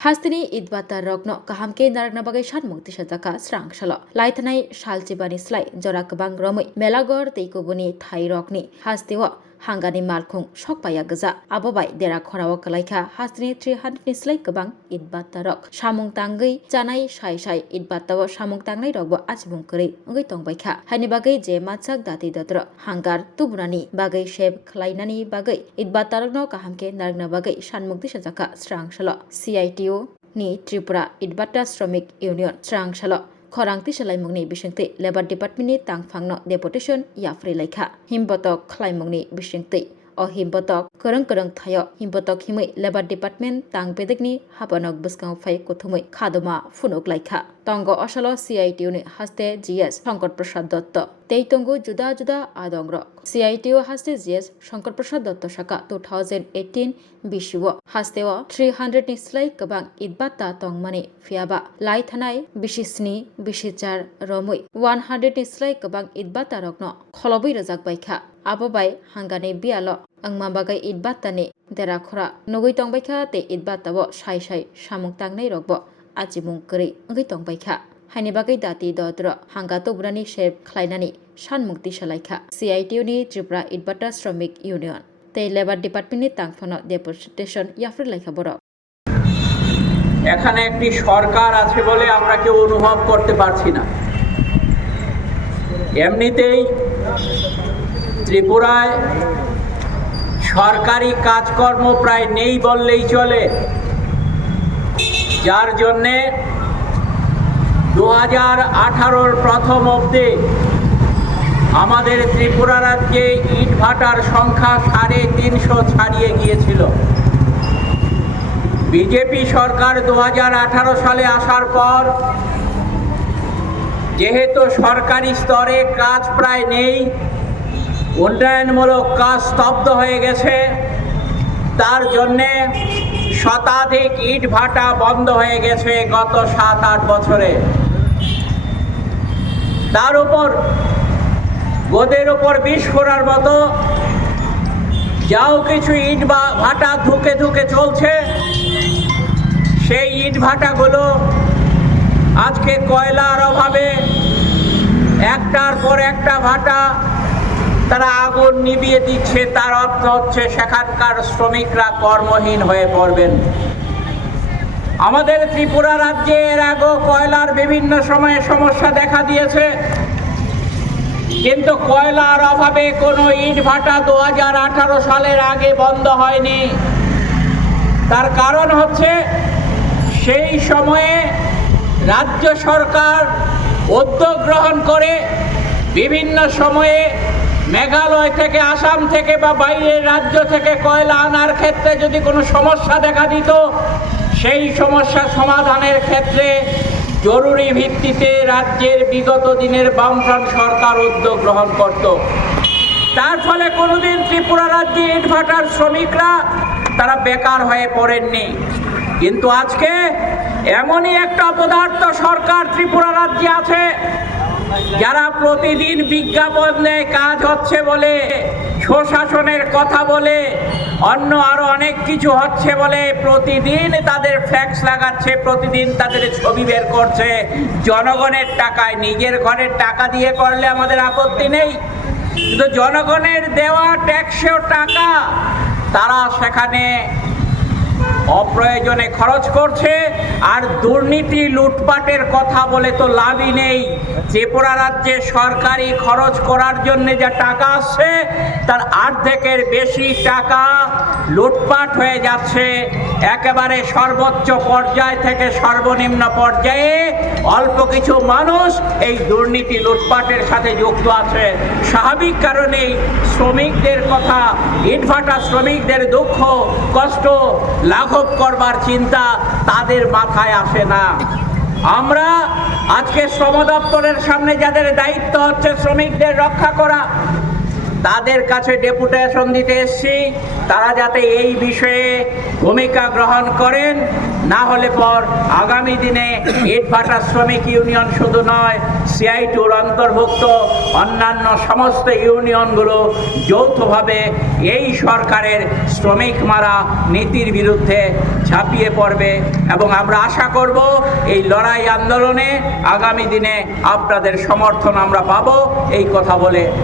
Hastini idbata rokno kahamke naragna bagai shan mukti sajaka srang shalo. Laithanai shalchibani slai jorak bang romui melagor teikubuni thai rokni hastiwa hangani malkhung shokpaya gaza abobai dera khorawa kalaika hastini 300 ni slai kabang idbata rok samung tangai janai shai idbatawa samung tangai rokbo achbung kori ngai tongbaikha hani bagai je matsak dati datra hangar tubunani bagai sheb khlainani bagai idbata rokno kahamke naragna bagai shan mukti sajaka srang shalo CITO ni Tripura Idbata Shramik Union Srang Shalo Khorangti Salaimungni Bishingti Labor Department ni Tangphangno Deputation Yafri Laika Himbotok Khlaimungni Bishingti o himbotok korang thayo himbotok himui Labor Department Tangpedekni Habanok Buskang Phai Kothumui Khadoma Funok Laika Tongo Osalo CITO ni Haste GS Shankar Prasad Dotto Teitongo Juda Juda Adongro CITO Haste GS Shankar Prasad Dotto Shaka 2018 Bishiwo Hastewa 300 ni slai kabang idbata tongmani fiaba lai thanai bishisni bishichar romui 100 ni slai kabang idbata rokno kholobui rajak baikha abobai hangane bialo angma bagai idbatani dera khora nogui tongbaikha te idbatabo sai samung tangnai rokbo achimung kri ngai tongbaikha haini bagai dati dodro hanga tobrani shep khlainani shanmukti salaikha CITO ni Tripura Idbata Shramik Union te Labor Department ni Tangphano Deputation Yafri Laika Borok এখানে একটি সরকার আছে বলে আমরা কেউ অনুভব করতে পারছি না। এমনিতেই ত্রিপুরায় সরকারি কাজকর্ম প্রায় নেই বললেই চলে, যার জন্যে 2018-র প্রথম অবধি আমাদের ত্রিপুরা রাজ্যে ইটভাটার সংখ্যা 350 ছাড়িয়ে গিয়েছিল। বিজেপি সরকার 2018 সালে আসার পর যেহেতু সরকারি স্তরে কাজ প্রায় নেই, উন্নয়নমূলক কাজ স্তব্ধ হয়ে গেছে, তার জন্যে শতাধিক ইটভাটা বন্ধ হয়ে গেছে গত 7-8 বছরে। তার উপর গোদের উপর বিষ ফোঁড়ার মতো যাও কিছু ইট ভাটা ধুকে চলছে, সেই ইট ভাটাগুলো আজকে কয়লার অভাবে একটার পর একটা ভাটা তারা আগুন নিভিয়ে দিচ্ছে। তার অর্থ হচ্ছে সেখানকার শ্রমিকরা কর্মহীন হয়ে পড়বেন। আমাদের ত্রিপুরা রাজ্যে এর আগেও কয়লার বিভিন্ন সময়ে সমস্যা দেখা দিয়েছে, কিন্তু কয়লার অভাবে কোনো ইট ভাটা 2018 সালের আগে বন্ধ হয়নি। তার কারণ হচ্ছে সেই সময়ে রাজ্য সরকার উদ্যোগ গ্রহণ করে বিভিন্ন সময়ে মেঘালয় থেকে, আসাম থেকে বা বাইরের রাজ্য থেকে কয়লা আনার ক্ষেত্রে যদি কোনো সমস্যা দেখা দিত, সেই সমস্যা সমাধানের ক্ষেত্রে জরুরি ভিত্তিতে রাজ্যের বিগত দিনের বামফ্রন্ট সরকার উদ্যোগ গ্রহণ করত। তার ফলে কোনোদিন ত্রিপুরা রাজ্যে ইটভাটার শ্রমিকরা তারা বেকার হয়ে পড়েননি। কিন্তু আজকে এমনই একটা অপদার্থ সরকার ত্রিপুরা রাজ্যে আছে, যারা প্রতিদিন বিজ্ঞাপনে কাজ হচ্ছে বলে, সুশাসনের কথা বলে, অন্য আরো অনেক কিছু হচ্ছে বলে প্রতিদিন তাদের ফ্ল্যাক্স লাগাচ্ছে, প্রতিদিন তাদের ছবি বের করছে জনগণের টাকায়। নিজের ঘরের টাকা দিয়ে করলে আমাদের আপত্তি নেই, কিন্তু জনগণের দেওয়া ট্যাক্সের টাকা তারা সেখানে অপ্রয়োজনে খরচ করছে। আর দুর্নীতি লুটপাটের কথা বলে তো লাভই নেই। ত্রিপুরা রাজ্যে সরকারি খরচ করার জন্য যা টাকা আসছে, তার অর্ধেকের বেশি টাকা লুটপাট হয়ে যাচ্ছে। একেবারে সর্বোচ্চ পর্যায় থেকে সর্বনিম্ন পর্যায়ে অল্প কিছু মানুষ এই দুর্নীতি লুটপাটের সাথে যুক্ত আছে। স্বাভাবিক কারণেই শ্রমিকদের কথা, ইটভাটা শ্রমিকদের দুঃখ কষ্ট লাঘব করবার চিন্তা তাদের মাথায় আসে না। আমরা আজকে শ্রম দপ্তরের সামনে যাদের দায়িত্ব হচ্ছে শ্রমিকদের রক্ষা করা, তাদের কাছে ডেপুটেশন দিতে এসেছি, তারা যাতে এই বিষয়ে ভূমিকা গ্রহণ করেন। না হলে পর আগামী দিনে ইটভাটা শ্রমিক ইউনিয়ন শুধু নয়, সিআইটিউর অন্তর্ভুক্ত অন্যান্য সমস্ত ইউনিয়নগুলো যৌথভাবে এই সরকারের শ্রমিক মারা নীতির বিরুদ্ধে ঝাঁপিয়ে পড়বে। এবং আমরা আশা করব এই লড়াই আন্দোলনে আগামী দিনে আপনাদের সমর্থন আমরা পাবো, এই কথা বলে